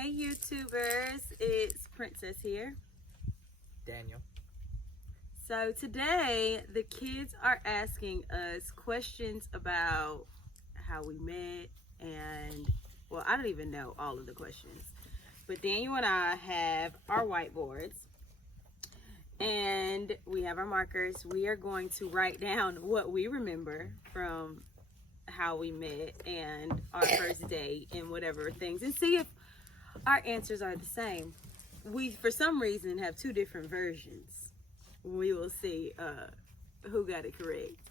Hey YouTubers, it's Princess here. Daniel. So today the kids are asking us questions about how we met and, well, I don't even know all of the questions. But Daniel and I have our whiteboards and we have our markers. We are going to write down what we remember from how we met and our first date and whatever things, and see if our answers are the same. We, for some reason, have two different versions. We will see who got it correct.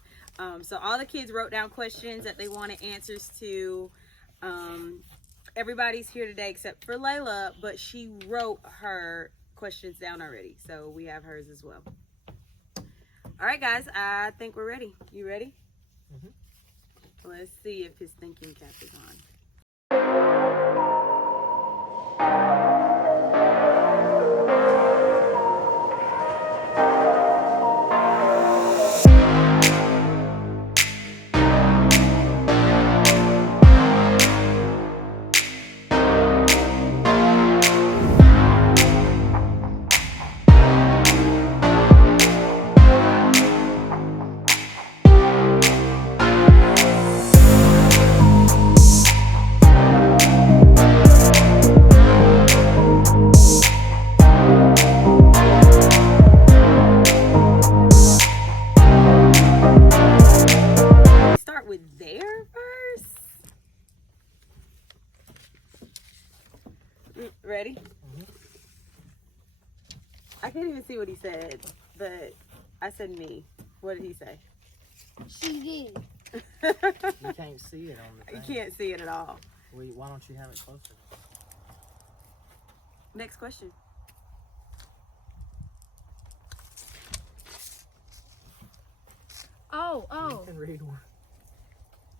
So all the kids wrote down questions that they wanted answers to. Everybody's here today except for Layla, but she wrote her questions down already, so we have hers as well. All right, guys, I think we're ready. You ready? Mm-hmm. Let's see if his thinking cap is on. With there first. Ready? Mm-hmm. I can't even see what he said, but I said me. What did he say? She did. You can't see it on the thing. You can't see it at all. Why don't you have it closer? Next question. Oh. You can read one.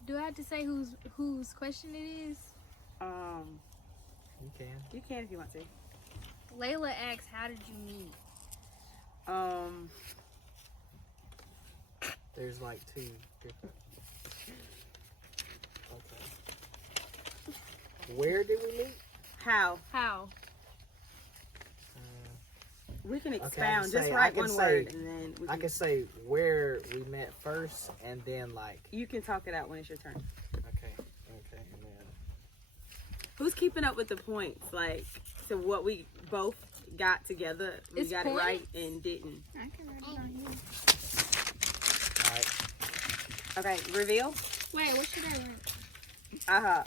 Do I have to say whose question it is? You can. You can if you want to. Layla asks, "How did you meet?" There's like two different. Okay. Where did we meet? How? We can expound. Just write one word, and then I can say where we met first, and then like. You can talk it out when it's your turn. Okay, and then. Who's keeping up with the points? Like, so what we both got together, we got it right and didn't. I can write it on here. All right. Okay, reveal. Wait, what should I write?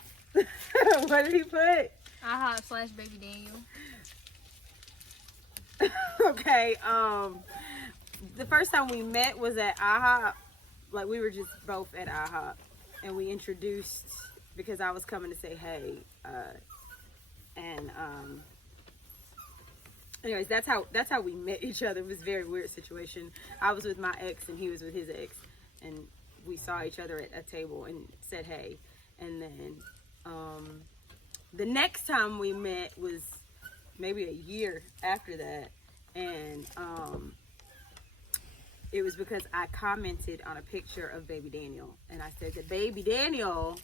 What did he put? /Baby Daniel. Okay, the first time we met was at IHOP. Like, we were just both at IHOP, and we introduced because I was coming to say hey, anyways, that's how we met each other. It was a very weird situation. I was with my ex and he was with his ex, and we saw each other at a table and said hey, and then the next time we met was maybe a year after that, and it was because I commented on a picture of baby Daniel, and I said that baby Daniel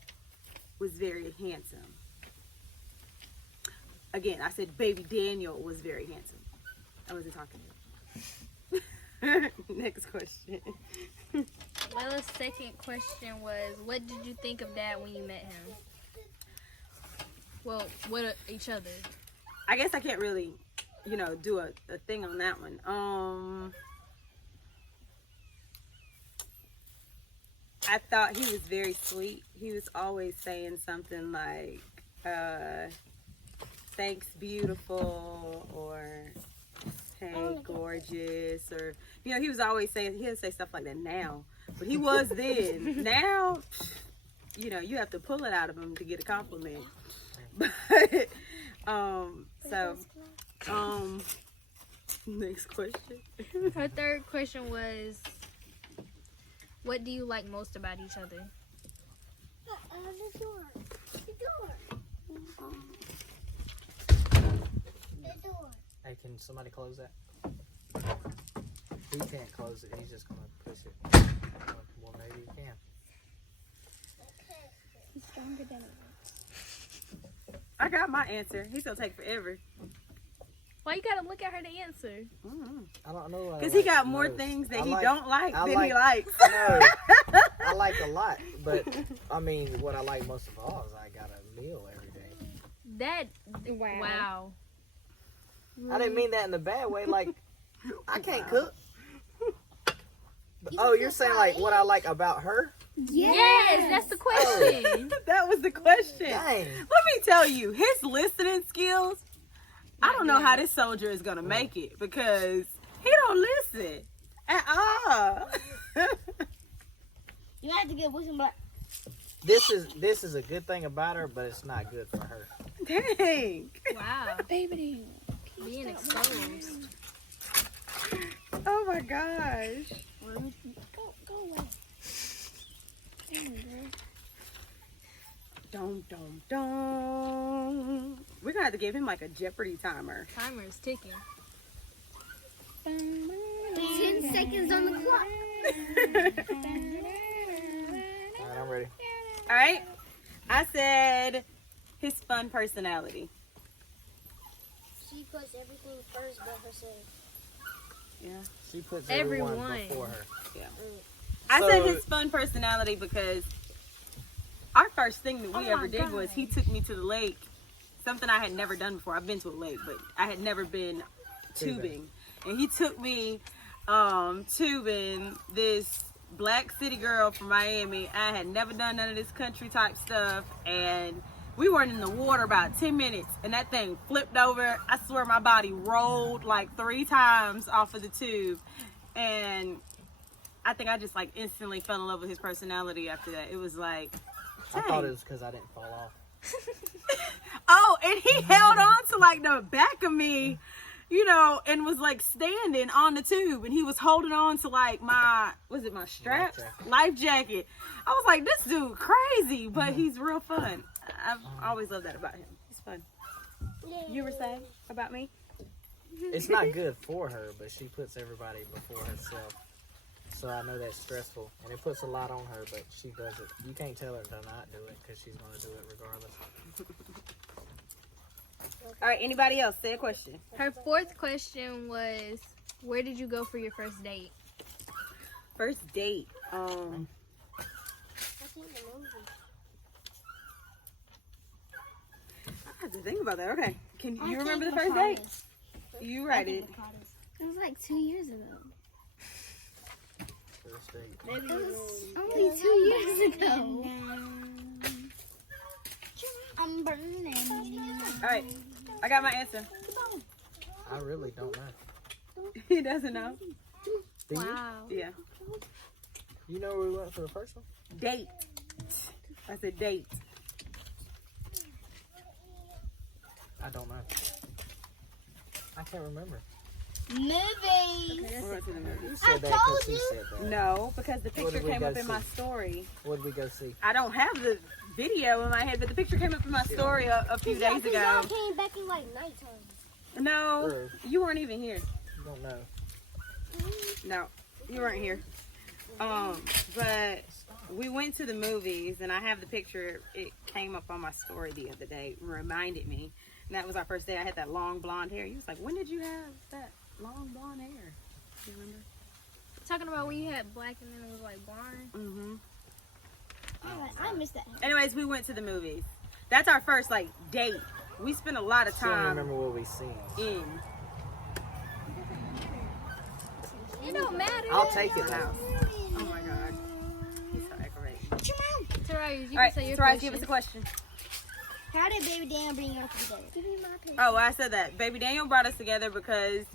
was very handsome. Again, I said baby Daniel was very handsome. I wasn't talking to him. Next question. Layla's second question was, what did you think of Dad when you met him? Well, what each other? I guess I can't really, do a thing on that one. I thought he was very sweet. He was always saying something like, thanks, beautiful, or hey, gorgeous, or, he was always saying, he doesn't say stuff like that now, but he was then. Now, you have to pull it out of him to get a compliment. But, next question. Her third question was, what do you like most about each other? The door. Hey, can somebody close that? He can't close it. He's just gonna push it. Well, maybe he can. He's stronger than I got my answer. He's gonna take forever. Why you gotta look at her to answer? I don't know. Because he got more things that he don't like than he likes. No, I like a lot, but I mean, what I like most of all is I got a meal every day. Wow. I didn't mean that in a bad way. Like, I can't cook. Oh, you're saying like what I like about her? Yes, that's the question. That was the question. Dang. Let me tell you, his listening skills, I don't know how this soldier is going to make it because he don't listen at all. You have to get wisdom, but This is a good thing about her, but it's not good for her. Dang. Wow. baby. Being exposed. Oh my gosh. Go away. Dum, dum, dum. We're going to have to give him like a Jeopardy timer. Timer is ticking. 10 seconds on the clock. All right, I'm ready. All right. I said his fun personality. She puts everything first but herself. Yeah. She puts everyone Everyone. before her. I said So- his fun personality because our first thing that we ever did was he took me to the lake. Something I had never done before. I've been to a lake, but I had never been tubing. And he took me tubing, this black city girl from Miami. I had never done none of this country type stuff. And we weren't in the water about 10 minutes. And that thing flipped over. I swear my body rolled like 3 times off of the tube. And I think I just like instantly fell in love with his personality after that. It was like, I thought it was because I didn't fall off. oh, and he held on to like the back of me, you know, and was like standing on the tube, and he was holding on to like my strap? Life jacket. I was like, this dude crazy, but he's real fun. I've always loved that about him. He's fun. You were saying about me? It's not good for her, but she puts everybody before herself. So I know that's stressful, and it puts a lot on her, but she does it. You can't tell her to not do it because she's going to do it regardless. All right, anybody else? Say a question. Her fourth question was, where did you go for your first date? First date. I think the movie. I have to think about that. Okay. Can you remember the first date? You write it. It was like 2 years ago. First date. It was only 2 years ago. I'm burning. All right. I got my answer. I really don't know. He doesn't know. Do you? Wow. Yeah. You know where we went for the first one? Date. I said date. I don't know. I can't remember. Movies. We're going to the You movies. said that told because he you. said that. No, because the picture did we came go up in my see? story. What did we go see? I don't have the video in my head, but the picture came up in my story a few days ago. Y'all came back in like nighttime. No, True. you weren't even here. You don't know. No, you weren't here. But we went to the movies, and I have the picture. It came up on my story the other day, reminded me. And that was our first day. I had that long blonde hair. He was like, when did you have that long blonde hair? Do you remember? Talking about when you had black and then it was like blonde. Mm-hmm. I missed that. Anyways, we went to the movies. That's our first, like, date. We spent a lot of I don't time remember what we seen. in It don't matter. I'll take it the now. house. Oh, my God. He's so aggravating. Tarius, you All right, can say your Soraya, give us question. a question. How did Baby Dan bring you together? Give me my picture. Oh, well, I said that. Baby Daniel brought us together because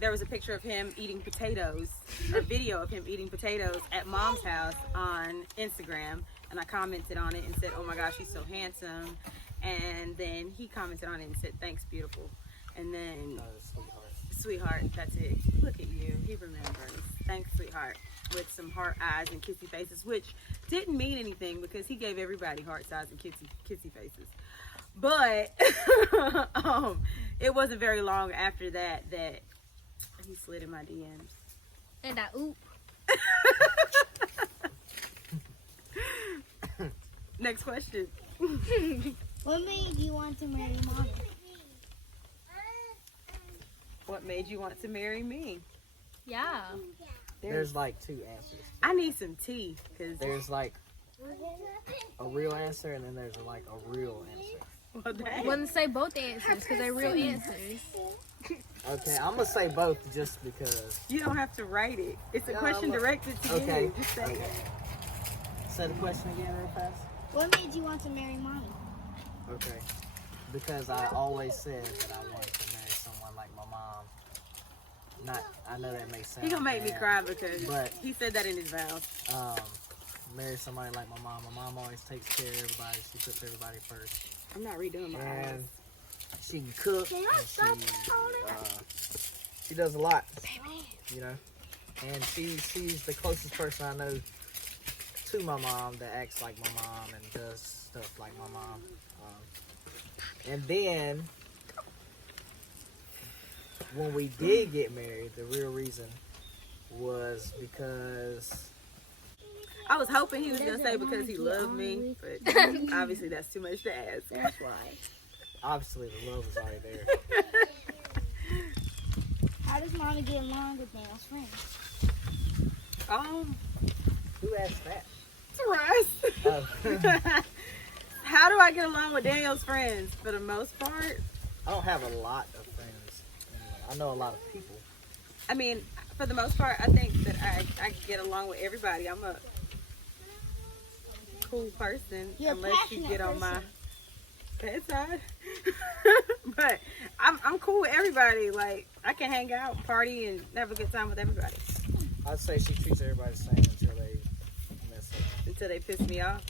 there was a picture of him eating potatoes, a video of him eating potatoes at Mom's house on Instagram. And I commented on it and said, oh my gosh, he's so handsome. And then he commented on it and said, thanks, beautiful. And then, Oh, sweetheart. sweetheart, that's it. Look at you. He remembers. Thanks, sweetheart. With some heart eyes and kissy faces, which didn't mean anything because he gave everybody heart eyes and kissy faces. But it wasn't very long after that he slid in my DMs. And I oop. Next question. What made you want to marry Mommy? What made you want to marry me? Yeah. There's like two answers. I need some tea, cause There's like a real answer, and then there's like a real answer. well, dang. Wouldn't say both answers because they're real answers. Okay, I'm gonna say both just because. You don't have to write it. It's a No, question I'm a- directed to Okay. you. Just say Okay. it. Say the question again, real fast. What made you want to marry Mommy? Okay. Because I always said that I wanted to marry someone like my mom. I know that makes sense. He gonna make me cry because But- he said that in his vows. Marry somebody like my mom. My mom always takes care of everybody. She puts everybody first. I'm not redoing my eyes. And she can cook. And she does a lot. You know. And she's the closest person I know to my mom that acts like my mom and does stuff like my mom. And then when we did get married, the real reason was because I was hoping he was gonna say because he loved me, but obviously that's too much to ask. That's why. obviously the love was already there. How does Mommy get along with Daniel's friends? Who asked that? It's Russ. Oh. How do I get along with Daniel's friends? For the most part, I don't have a lot of friends. I know a lot of people. I mean, for the most part, I think that I get along with everybody. I'm a cool person, You're a unless you passionate get on my person. bad side. But I'm cool with everybody. Like, I can hang out, party, and have a good time with everybody I'd say she treats everybody the same until they mess up. until they piss me off.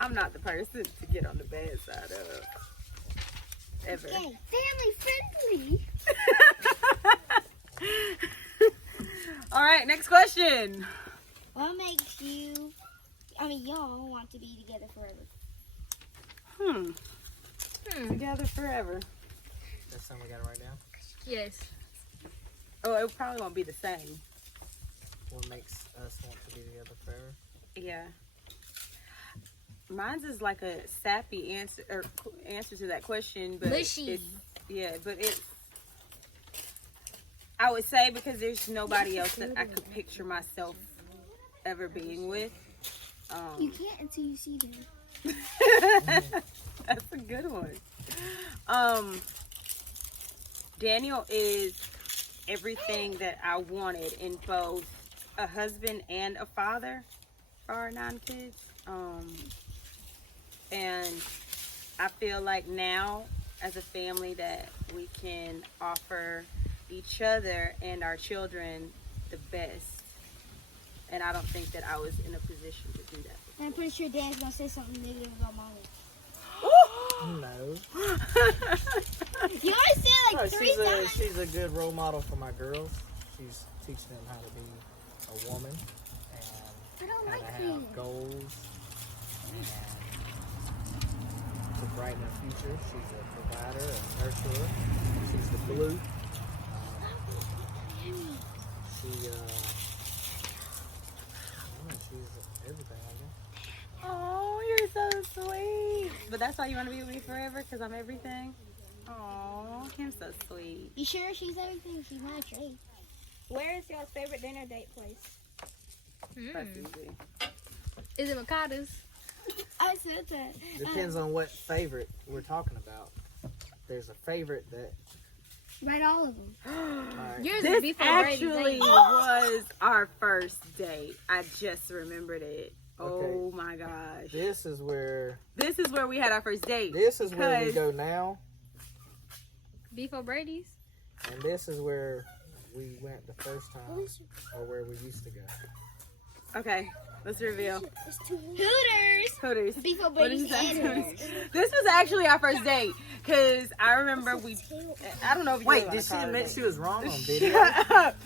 I'm not the person to get on the bad side of ever. Okay, family friendly. All right, next question. What makes y'all want to be together forever? Together forever. That's something we gotta write down. Yes. Oh, it probably won't be the same. What makes us want to be together forever? Yeah. Mine's is like a sappy answer to that question, but Mushy. it's I would say because there's nobody else that I could picture myself ever being with. You can't until you see them. That's a good one. Daniel is everything that I wanted in both a husband and a father for our 9 kids. And I feel like now as a family that we can offer each other and our children the best. And I don't think that I was in a position to do that. I'm pretty sure Dan's gonna say something negative about Mommy. No. You always say it like 3 times. She's a good role model for my girls. She's teaching them how to be a woman I and don't how like to being. have goals and to brighten their future. She's a provider, a nurturer. She's the glue. She's everything, I guess. Oh, you're so sweet. But that's why you want to be with me forever? Because I'm everything? Oh, you're so sweet. You sure she's everything? She's not a trade. Where is y'all's favorite dinner date place? That's easy. Is it Makata's? I said that. Depends on what favorite we're talking about. There's a favorite that. Write all of them. Alright. Yours is This before actually Brady's. was our first date. I just remembered it. Okay. Oh my gosh. This is where We had our first date. where we Because- go now, Before Brady's? and this is where we went the first time, or where we used to go. Okay, let's reveal. Hooters. Hooters. Before What Brady's is that? and This was actually our first date. Because I remember I don't know if you Wait, really did wanna she call it a admit date. she was wrong on video? Shut up.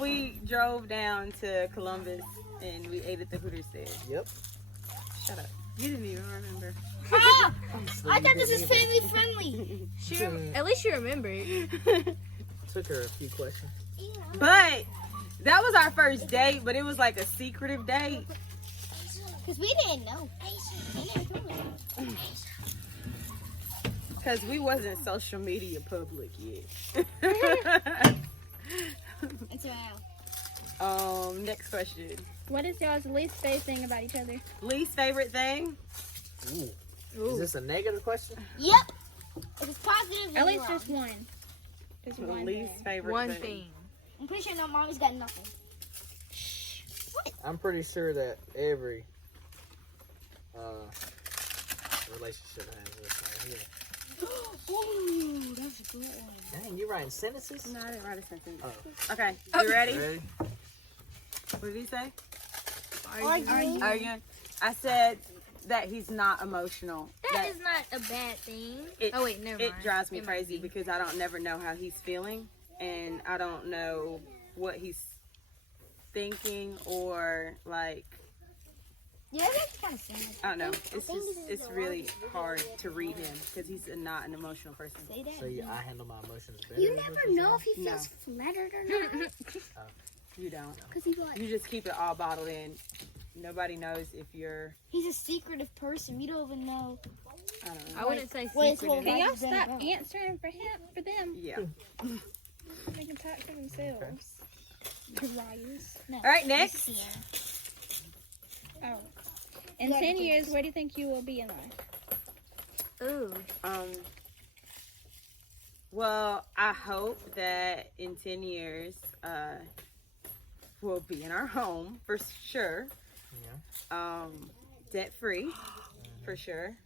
We drove down to Columbus and we ate at the Hooters there. Yep. Shut up. You didn't even remember. I thought this was family friendly. At least you remember it. Took her a few questions. But that was our first date, but it was like a secretive date. Because we didn't know. They never told us. Because we wasn't social media public yet. Until now. Next question. What is y'all's least favorite thing about each other? Least favorite thing? Ooh. Is this a negative question? Yep. If it's positive, At least just one. Just one. Least thing. favorite One thing. thing. I'm pretty sure no mommy's got nothing. I'm pretty sure that every relationship has this right here. Ooh, that's a good one. Dang, you writing sentences? No, I didn't write a sentence. Oh. Okay, you ready? Ready? What did he say? Arguing. Arguing. I said that he's not emotional. That is not a bad thing. Oh wait, never It mind. drives me It might crazy be. because I don't never know how he's feeling, and I don't know what he's thinking or like. Yeah, that's kind of sad. I don't know. It's think just this is it's the really largest hard to read him because he's not an emotional person. Say that. So I handle my emotions better. You is what never you're know if saying? he No. feels flattered or not. You don't. Because he's like, You just keep it all bottled in. Nobody knows if you're. he's a secretive person. We don't even know. I don't know. I wouldn't say Well, it's secretive. Can y'all Then stop go. answering for them? Yeah. They can talk for themselves. Liars. No. All right, next. Yeah. Oh. In Yeah, 10 because- years, where do you think you will be in life? Ooh. Well, I hope that in 10 years, we'll be in our home for sure. Yeah. Debt free for sure.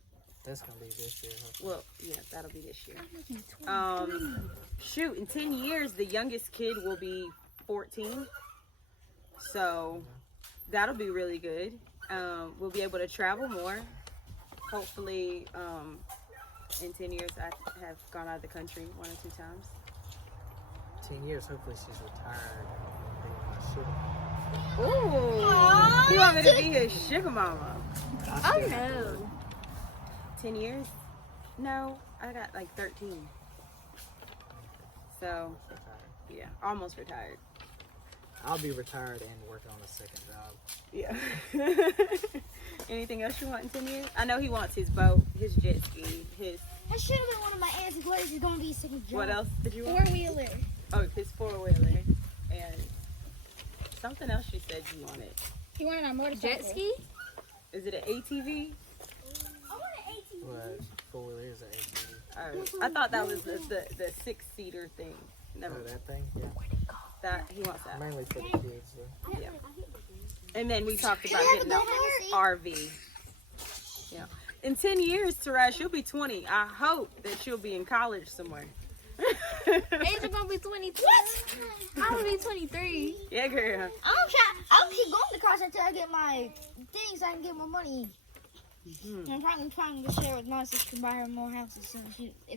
That's gonna be this year. Hopefully. Well, yeah, that'll be this year. Shoot, in 10 years, the youngest kid will be 14. So that'll be really good. We'll be able to travel more. Hopefully, in 10 years, I have gone out of the country 1 or 2 times. 10 years, hopefully she's retired. Ooh, you want me to be his sugar mama? Oh no. 10 years? No, I got like 13. So, yeah, almost retired. I'll be retired and working on a second job. Yeah. Anything else you want in 10 years? I know he wants his boat, his jet ski, his. That should have been one of my answers. What is going to be a second job? What else did you want? Four-wheeler. Oh, his 4-wheeler. And something else you said you wanted. He wanted a motorcycle. Jet ski? Is it an ATV? I want an 18. What? 4-wheeler is an ATV. I thought that was the 6-seater thing. Never Oh, mind. that thing? Yeah. That he wants that. Mainly for the kids, though. Yeah. And then we talked about getting an RV. Yeah. In 10 years, Tarai, she'll be 20. I hope that she'll be in college somewhere. Angel gonna be 22. I'm gonna be 23. Yeah, girl. I'll keep going to college until I get my things so I can get more money. Mm-hmm. I'm trying to share with my sister to buy her more houses. So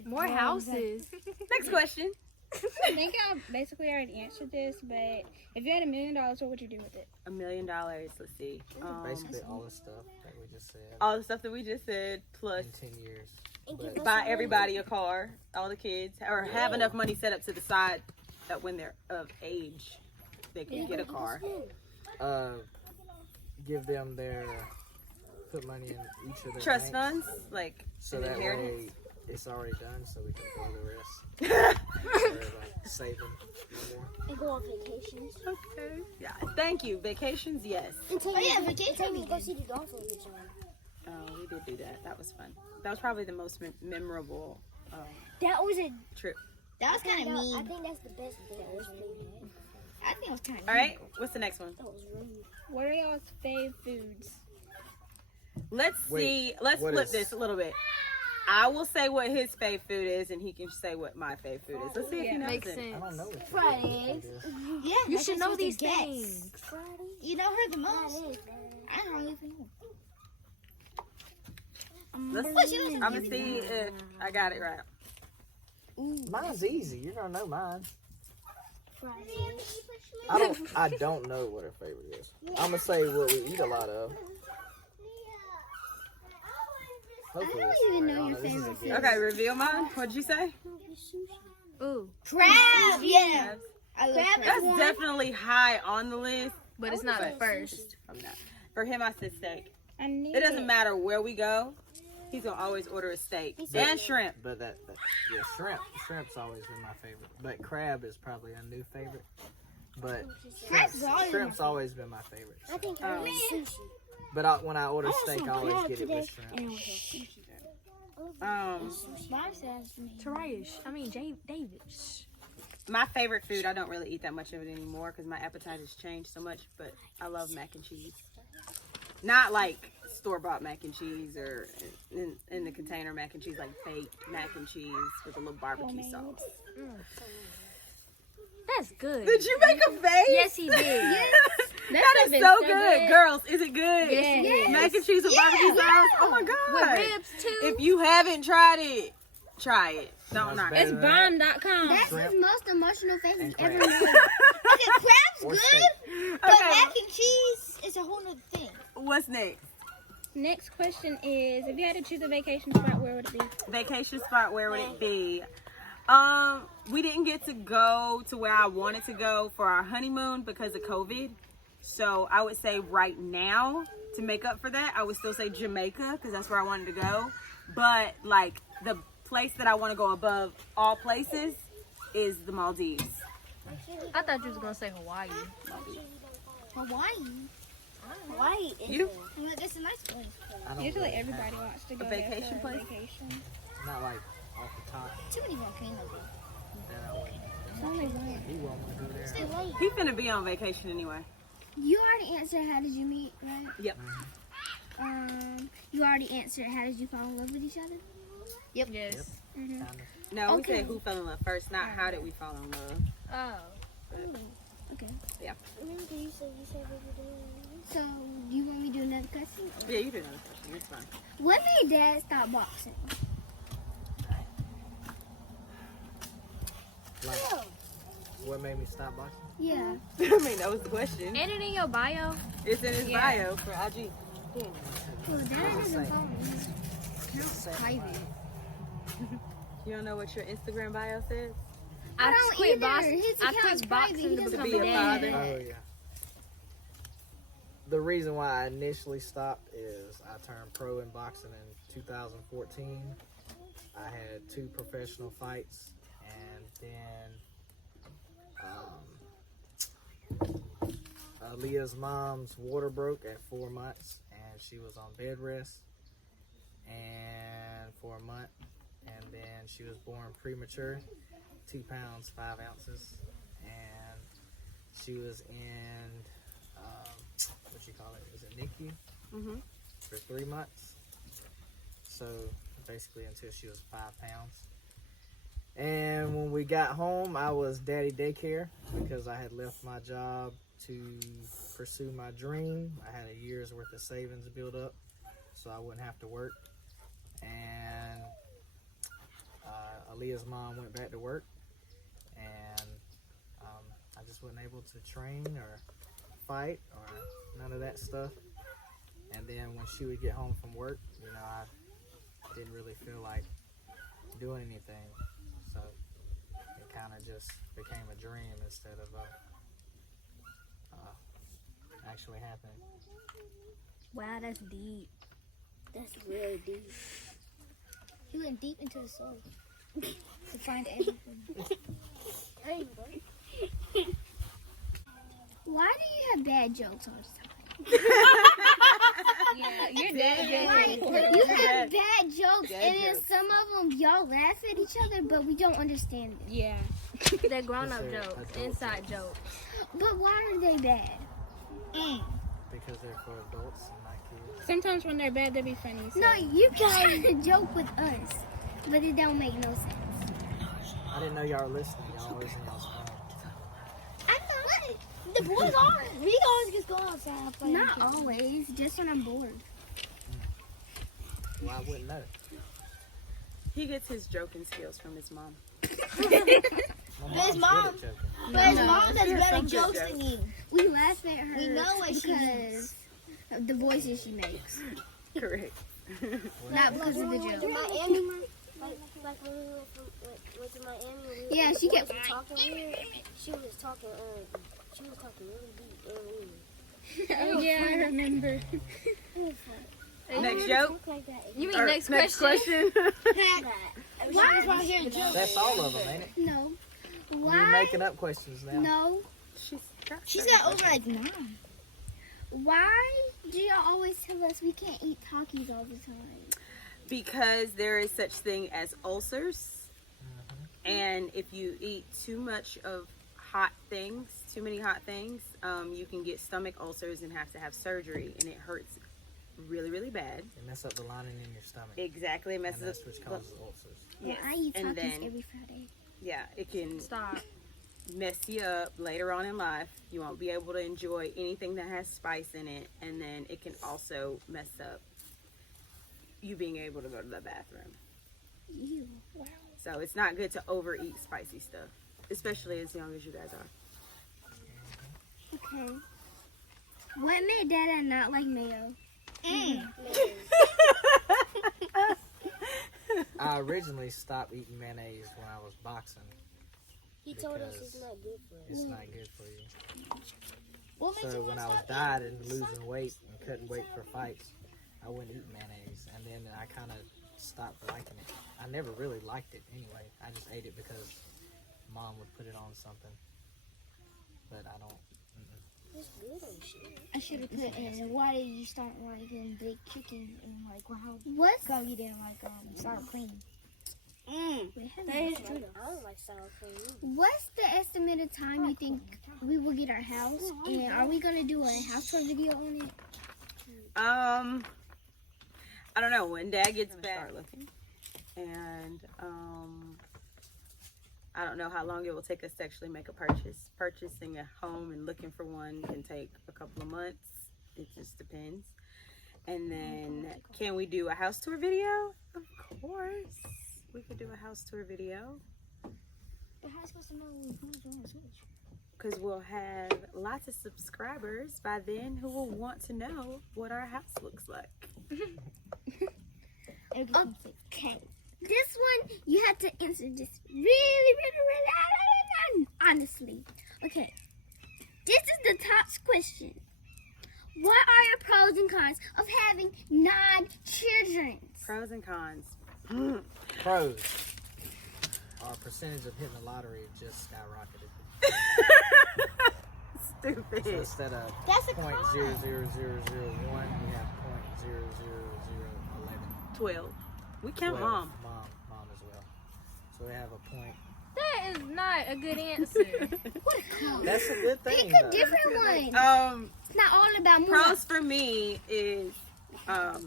More houses. Next question. I think I basically already answered this, but if you had $1 million, what would you do with it? $1 million. Let's see. Basically all the stuff that we just said. All the stuff that we just said, plus In 10 years. And But give buy everybody a car, all the kids, or have enough money set up to the side that when they're of age, they can get a car. Give them their put money in each of their Trust banks, funds, like so an that inheritance. way it's already done, so we can pay the rest. Or like saving more. and go on vacations. Okay. Yeah. Thank you. Vacations, yes. Oh yeah, vacation. We go see the dolphins or something. Oh, we did do that. That was fun. That was probably the most memorable That was a. trip. That was kind of mean. I think that's the best day. I think it was kind of. All right. What's the next one? What are y'all's fave foods? Let's Wait, see. Let's what flip is- this a little bit. I will say what his fave food is, and he can say what my fave food is. Let's see if he knows Makes it. sense. I don't know what Fridays. it is. Yeah, You that's should just know what these it gets. things. You know her the most. I don't even know. I'm gonna see if I got it right. Mine's easy. You're gonna know mine. Fridays. I don't know what her favorite is. I'm gonna say what we eat a lot of. Hopefully, don't it's even right. know I your don't This is a favorite guess. Okay, reveal mine. What'd you say? Ooh, Crab. Yeah. I love That's crab. definitely high on the list. but it's not But first. I'm not. For him, I said steak. I knew It doesn't matter where we go. He's gonna always order a steak said- and shrimp. But yeah, shrimp's always been my favorite. But crab is probably a new favorite. But shrimp's always been my favorite. So. I think I want sushi. But when I order steak, I always get it with shrimp. Mom says me. David. My favorite food, I don't really eat that much of it anymore because my appetite has changed so much, but I love mac and cheese. Not like store-bought mac and cheese or in the container mac and cheese, like baked mac and cheese with a little barbecue sauce. That's good. Did you make a face? Yes, he did. That is so good. Girls, is it good? Yes. Mac and cheese with barbecue sauce? Oh my God. With ribs, too. If you haven't tried it, try it. Don't knock It's it. bomb.com. That's Shrimp. his most emotional face he's And ever crab. made. Okay, crab's Or good, steak. but Okay, mac and cheese is a whole nother thing. what's next? Next question is, if you had to choose a vacation spot, where would it be? Vacation spot, where would it be? We didn't get to go to where I wanted to go for our honeymoon because of COVID. So I would say right now, to make up for that, I would still say Jamaica because that's where I wanted to go. But like the place that I want to go above all places is the Maldives. I thought you was gonna say Hawaii. Hawaii. Hawaii is You? it's a nice place. I don't Usually really everybody have- wants to go A there vacation for a place? vacation. Not like off the top. Too many volcanoes. Then I wouldn't. It's only one. He won't want to go there. Stay late. He finna be on vacation anyway. You already answered how did you meet, right? Yep. You already answered how did you fall in love with each other? Yes. Mm-hmm. Kinda. No, we Okay. said who fell in love first, not how did we fall in love. Oh. Okay. Yeah. So, do you want me to do another question? Yeah, you did another question. It's fine. What made Dad stop boxing? Like, what made me stop boxing? Yeah. I mean, that was the question. Ain't it in your bio? It's in his Yeah. bio for IG. Well, Dad doesn't Say. follow me. It's private. You don't know what your Instagram bio says? I don't quit either. boxing. His I account's quit private. boxing He to doesn't become be a a dad. father. Oh yeah. The reason why I initially stopped is I turned pro in boxing in 2014. I had 2 professional fights, and then Aaliyah's mom's water broke at 4 months, and she was on bed rest and for a month, and then she was born premature, 2 pounds 5 ounces, and she was in what you call it? Is it NICU? Mm-hmm. For 3 months. So basically until she was 5 pounds. And when we got home, I was daddy daycare because I had left my job to pursue my dream. I had a year's worth of savings built up so I wouldn't have to work. And Aaliyah's mom went back to work, and I just wasn't able to train or fight or none of that stuff. And then when she would get home from work, you know, I didn't really feel like doing anything, so it kind of just became a dream instead of actually happening. Wow, that's deep. That's really deep. He went deep into the soul to find everything. Why do you have bad jokes all the time? Yeah, your dad Like, did. you have bad jokes, Dad and then jokes. some of them y'all laugh at each other, but we don't understand them. Yeah. They're grown-up They're jokes, adult inside jokes. But why are they bad? Because they're for adults and not kids. Sometimes when they're bad, they be funny. So. No, you guys joke with us, but it don't make no sense. I didn't know y'all were listening. Y'all always in y'all's phone. I know. The boys are. We always just go outside and play. Not always, just when I'm bored. Well, I wouldn't know. He gets his joking skills from his mom. My mom's mom- good at joking. But his mom has Here's better some good jokes jokes. than you. We laugh at her. We know what she because of the voices she makes, Correct. not because of the To joke. Miami, like when we went to Miami, we Yeah, she kept talking weird. She was talking really deep and weird. Oh, yeah, I remember. Next joke? You mean Or next question? Why? That's all of them, ain't it? No. You're Why? making up questions now. No. She's got over like 9. Why do y'all always tell us we can't eat Takis all the time? Because there is such thing as ulcers, and if you eat too much of hot things, too many hot things, you can get stomach ulcers and have to have surgery, and it hurts really, really bad. It mess up the lining in your stomach. Exactly, it And messes that's up. which causes ulcers. Yes. Well, I eat and Takis then every Friday. yeah, it can Stop. mess you up later on in life. You won't be able to enjoy anything that has spice in it, and then it can also mess up you being able to go to the bathroom. Ew. Wow. So it's not good to overeat spicy stuff, especially as young as you guys are. Okay. What made Dada not like mayo? I originally stopped eating mayonnaise when I was boxing. He told us Because it's not good for us. It's not good for you. What made So you when I want was to dieting, losing weight, and couldn't wait for fights, I wouldn't eat mayonnaise. And then I kind of stopped liking it. I never really liked it anyway. I just ate it because Mom would put it on something. But I don't. It's good on shit. I should have put in. Why did you start liking big chicken and like what's go you didn't like sour cream? That is true. I don't like sour cream either. What's the estimated time you think we will get our house? And are we gonna do a house tour video on it? I don't know when Dad gets back. Start looking, and I don't know how long it will take us to actually make a purchase. Purchasing a home and looking for one can take a couple of months. It just depends. And then, can we do a house tour video? Of course, we could do a house tour video. But how supposed to know who's on the switch? Because we'll have lots of subscribers by then who will want to know what our house looks like. Okay. This one, you have to answer this really honestly. Okay. This is the top question. What are your pros and cons of having 9 children? Pros and cons. Pros. Our percentage of hitting the lottery just skyrocketed. Stupid. So instead of That's a 0.00001, we have 0.00011. 12. We count 12. Mom. Mom as well. So we have a point. That is not a good answer. What a con. That's a good thing. Pick a though. different one. It's not all about more. Pros for me is I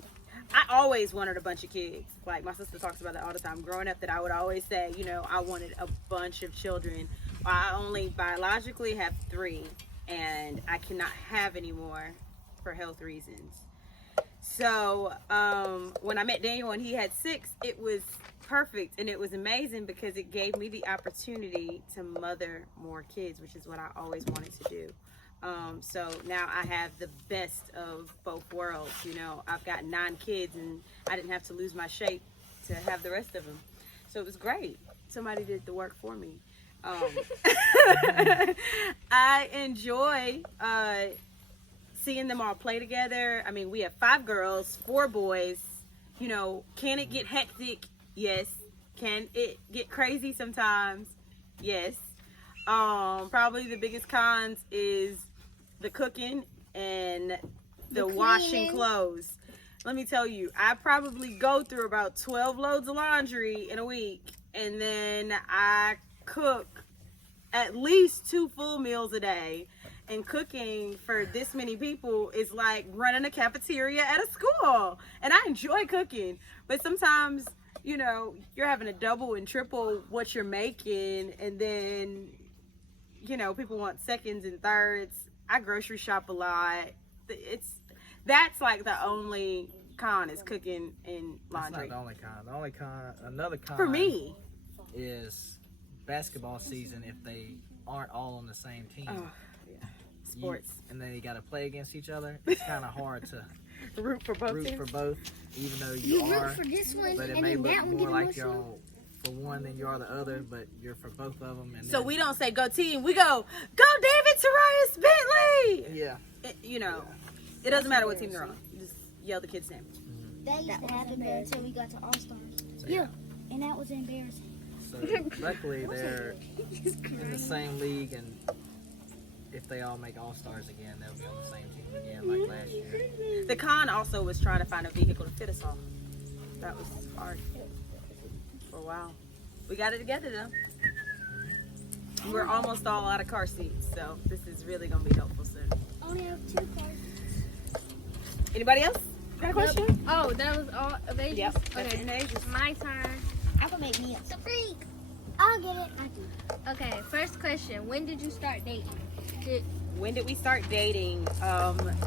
always wanted a bunch of kids. Like my sister talks about that all the time. Growing up, that I would always say, you know, I wanted a bunch of children. I only biologically have 3, and I cannot have any more for health reasons. So when I met Daniel and he had 6, it was perfect, and it was amazing because it gave me the opportunity to mother more kids, which is what I always wanted to do. So now I have the best of both worlds. You know, I've got 9 kids, and I didn't have to lose my shape to have the rest of them. So it was great. Somebody did the work for me. I enjoy seeing them all play together. I mean, we have 5 girls, 4 boys. You know, can it get hectic? Yes. Can it get crazy sometimes? Yes. Probably the biggest cons is the cooking and the washing clothes. Let me tell you, I probably go through about 12 loads of laundry in a week, and then I cook at least 2 full meals a day. And cooking for this many people is like running a cafeteria at a school. And I enjoy cooking, but sometimes, you know, you're having to double and triple what you're making, and then, you know, people want seconds and thirds. I grocery shop a lot. That's like the only con is cooking and laundry. That's not the only con. The only con, another con For me, is basketball season if they aren't all on the same team. oh, yeah. Sports. And then you got to play against each other. It's kind of hard to Root for both root teams. for both, even though You are. root for this one, But it and may then look that one more get like you're emotional. for one than you are the other, but you're for both of them. And So then, we don't say go team. We go David Tarius Bentley. Yeah. You know, it doesn't matter what team they're on. You just yell the kid's name. That used to happen there until we got to All Stars. So, Yeah. And that was embarrassing. So luckily they're in the same league, and if they all make All-Stars again, they'll be on the same team again like last year. The con also was trying to find a vehicle to fit us all. That was hard for a while. We got it together though. We're almost all out of car seats, so this is really gonna be helpful soon. Only have 2 cars. Anybody else got a question? Oh, that was all of ages? Yep. Okay, my turn. I can make me a freak. I'll get it. I do. Okay, first question. When did you start dating? When did we start dating?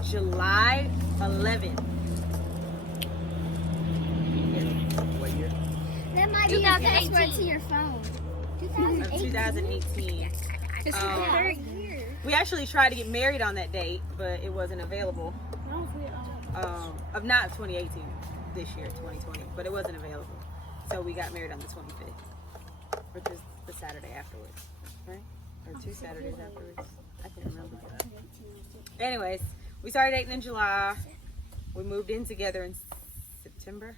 July 11th. What year? That might be a password to your phone. Of 2018. We actually tried to get married on that date, but it wasn't available. Of not 2018, this year, 2020, but it wasn't available. So we got married on the 25th, which is the Saturday afterwards, right? Or 2 Saturdays afterwards. I can't remember. Anyways, we started dating in July. We moved in together in September.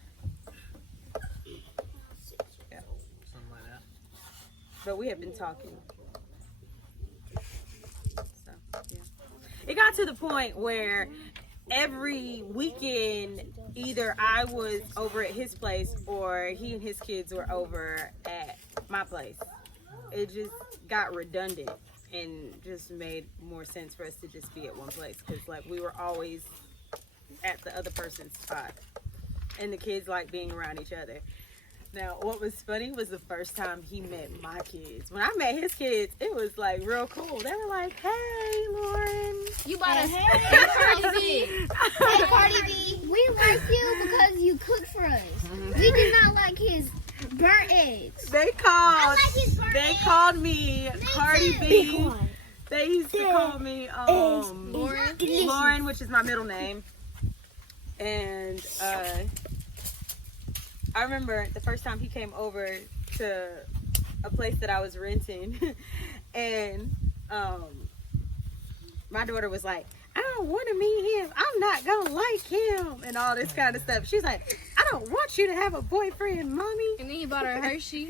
Yeah. Something like that. But we have been talking. So, yeah. It got to the point where every weekend, either I was over at his place or he and his kids were over at my place. It just got redundant and just made more sense for us to just be at one place, because like we were always at the other person's spot, and the kids like being around each other. Now, what was funny was the first time he met my kids. When I met his kids, it was like real cool. They were like, "Hey, Lauren." You bought us Cardi B. Hey, Cardi B. We like you because you cook for us. We do not like his burnt eggs. They called me Cardi B. They used to call me Lauren, which is my middle name. And I remember the first time he came over to a place that I was renting, and my daughter was like, "I don't want to meet him. I'm not gonna like him," and all this kind of stuff. She's like, "I don't want you to have a boyfriend, mommy." and then you bought her a Hershey.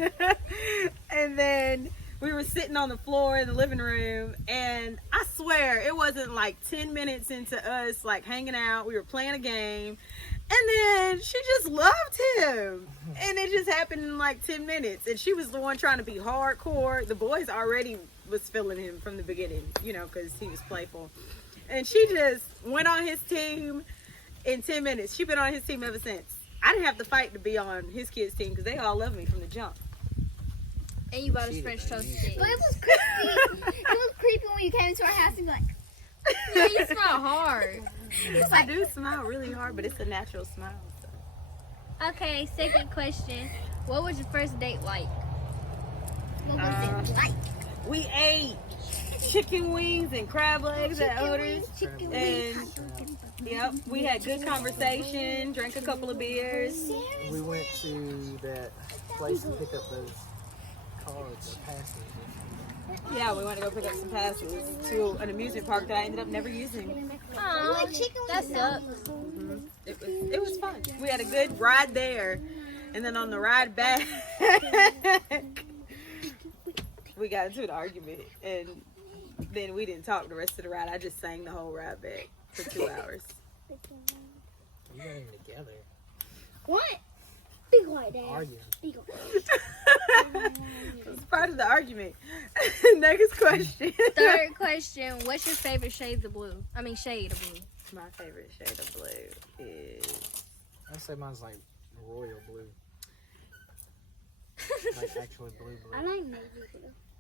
And then we were sitting on the floor in the living room, and I swear it wasn't like 10 minutes into us like hanging out. We were playing a game, and then she just loved him, and it just happened in like 10 minutes. And she was the one trying to be hardcore. The boys already was feeling him from the beginning, you know, because he was playful. And she just went on his team in 10 minutes. She's been on his team ever since. I didn't have to fight to be on his kids' team because they all love me from the jump. And you bought us French toast sticks. But it was creepy. It was creepy when you came to our house and be like, Yeah, you smell hard. I do smile really hard, but it's a natural smile. So. Okay, second question. What was your first date like? what was it like? We ate chicken wings and crab legs at Otis. And yep, we had good conversation, drank a couple of beers. We went to that place to pick up those cards or passes. Yeah, we went to go pick up some passes to an amusement park that I ended up never using. Aw, that sucks. It was fun. We had a good ride there, and then on the ride back, we got into an argument, and then we didn't talk the rest of the ride. I just sang the whole ride back for 2 hours. You got them together. What? Be quiet, Dad. Arguing. Be quiet. It's part of the argument. Next question. Third question. What's your favorite shades of blue? I mean, shade of blue. My favorite shade of blue is... I'd say mine's like royal blue. Like actually blue. I like navy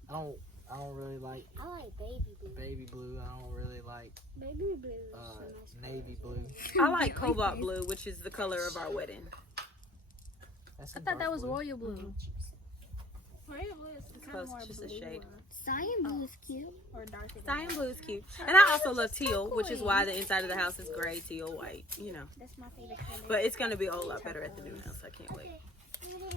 blue. I don't really like I like baby blue. baby blue. I don't really like Baby blue is so nice. navy blue. I like cobalt blue, which is the color of our wedding. That's I some thought that dark was blue. royal blue. Royal blue is It's kind of more just a blue shade. Cyan blue is cute. or darker. than Cyan that. blue is cute. And I also love teal, which is why the inside of the house is gray, teal, white, you know. That's my favorite color. But it's going to be a whole lot better at the new house. I can't wait.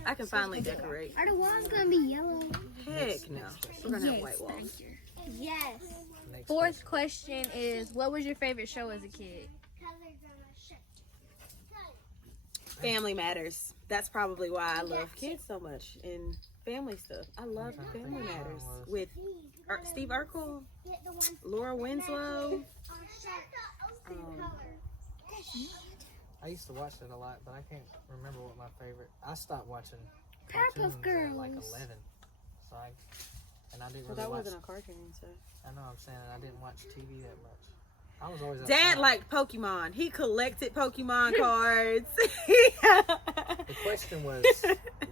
I can finally decorate. Are the walls gonna be yellow? Heck no. We're going to have white walls. Yes. Next Fourth question is, what was your favorite show as a kid? Family matters. That's probably why I love kids so much and family stuff. I love Family Matters with Steve Urkel, Laura Winslow. I used to watch it a lot, but I can't remember what my favorite. I stopped watching Powerpuff cartoons at like Girls. 11. So I didn't Well, really that watch. wasn't a cartoon, so. I know I'm saying I didn't watch TV that much. I was always Dad outside. liked Pokemon. He collected Pokemon cards. The question was,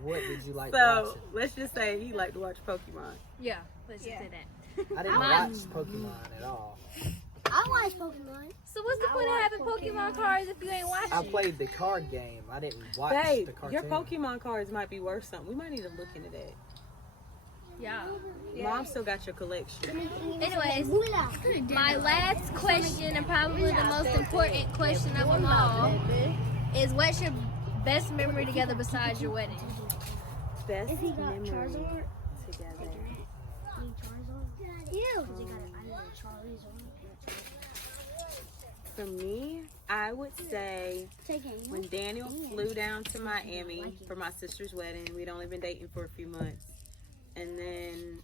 what did you like So watching? let's just say he liked to watch Pokemon. Yeah, let's just say that. I didn't watch Pokemon at all. I watch Pokemon. So what's the point of having Pokemon cards if you ain't watching? I played the card game. I didn't watch Babe, the cartoon. your Pokemon cards might be worth something. We might need to look into that. Yeah. Mom still got your collection. Anyways, my last question and probably the most important question of them all is what's your best memory together besides your wedding? Best If he got memory Charizard, together. yeah. For me, I would say when Daniel flew down to Miami for my sister's wedding, we'd only been dating for a few months. And then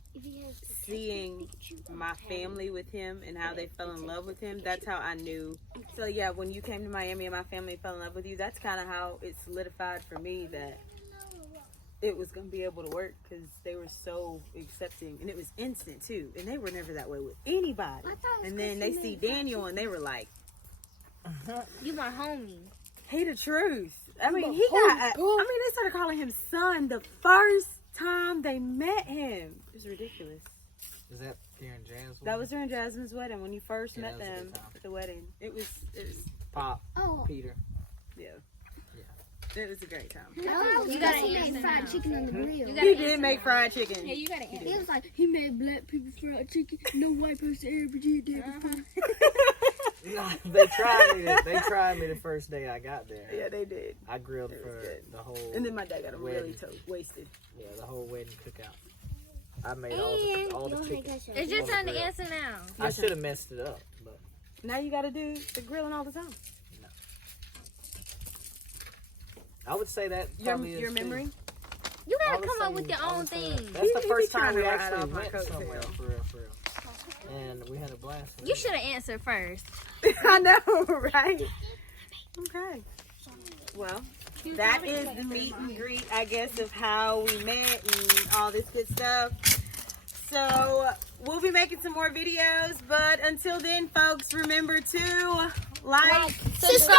seeing my family with him and how they fell in love with him, that's how I knew. So yeah, when you came to Miami and my family fell in love with you, that's kind of how it solidified for me that it was going to be able to work, because they were so accepting, and it was instant too, and they were never that way with anybody. And then they see Daniel and they were like, You my homie. he the truth. I mean, they started calling him son the first time they met him. It was ridiculous. Is that during Jazz? That was during Jasmine's wedding when you first met that was a them good time. at the wedding. It was Pop, Oh, Peter. yeah. It was a great time. You gotta answer fried now. chicken on the grill. You He gotta did answer make now. fried chicken. Yeah, you gotta answer. He was like, he made black people fried chicken. No white person ever did that before. No, they tried me the first day I got there. Yeah, they did. I grilled It was for good. the whole. And then my dad got him really wedding. wasted. Yeah, the whole wedding cookout. I made all the chicken. It's your on the turn to grill. answer now. I should have messed it up, but Now you got to do the grilling all the time. I would say that probably Your is memory? too. You I gotta would come up say- with your I own would say thing. that. That's the He first be trying time we to ride actually off my went coattail. somewhere for real. And we had a blast. You should have answered first. I know, right? Okay. Well, that is the meet and greet, I guess, of how we met and all this good stuff. So we'll be making some more videos, but until then, folks, remember to like, Subscribe!